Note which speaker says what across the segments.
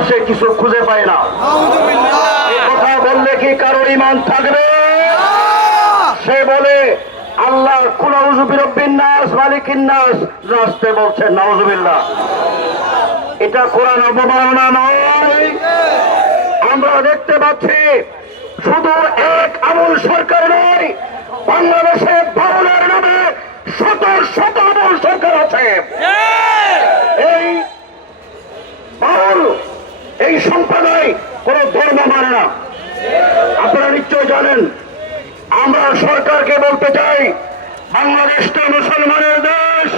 Speaker 1: বাংলাদেশে কিছু খুঁজে পায় না। এই কথা বললে কি কারোর ইমান থাকবে? সে বলে আল্লাহ কুলাউজুবিরব্বিন নাস মালিকিন নাস। রাস্তে বলছেন নাউজুবিল্লাহ এটা কোরআন অবমাননা নয়। আমরা দেখতে পাচ্ছি শুধু এক আমল সরকার নয় বাংলাদেশে বাউলের নামে শত শত আমল সরকার আছে এই বাউল এই সম্প্রদায় কোন ধর্ম মানে না। আপনারা নিশ্চয় জানেন, আমরা সরকারকে বলতে চাই বাংলাদেশটা মুসলমানের দেশ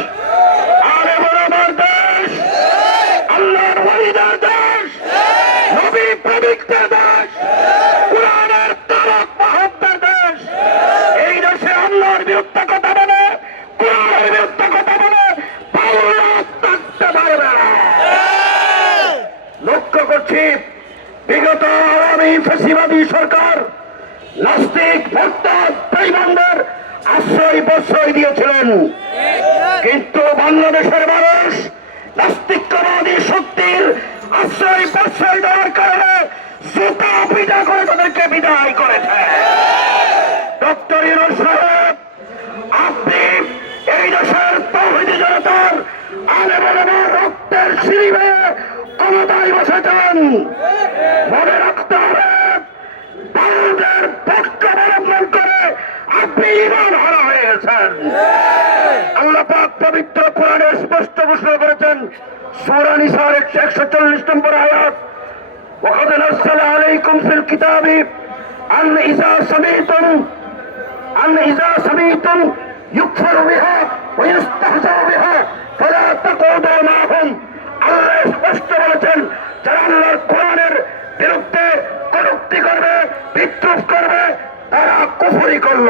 Speaker 1: দেশ, এই দেশে আল্লাহর বিরুদ্ধে কথা বলে কোরআনের বিরুদ্ধে কথা বলে বাংলা থাকতে পারবে না লক্ষ্য করছি। বিগত আওয়ামী ফেসিবাদী সরকার নাস্তিক, ভক্ত আশ্রয় প্রশ্রয় দিয়েছিলেন। কিন্তু বাংলাদেশের মানুষ নাস্তিকবাদী শক্তির আশ্রয় প্রশ্রয় দেওয়ার কারণে জুতা পিটা করে তাদেরকে বিদায় করেছে। ডক্টর ইউনুস সাহেব, আপনি এই দেশের তৌহিদি জনতার আলেমের রক্তের সিঁড়িবে ক্ষমতায় বসেছেন মনে রাখতে হবে বাউলদের পক্ষ অবলম্বন করে আপনি ইমান হারা হয়ে গেছেন আল্লাহ পাক পবিত্র কোরআনে স্পষ্ট ঘোষণা করেছেন সূরা নিসার একশো চল্লিশ নম্বর আয়াত وقد نزل عليكم في الكتاب أن إذا سمعتم أن إذا سمعتم يكفر بها ويستهزأ بها فلا تقعدوا معهم কুফরি করল।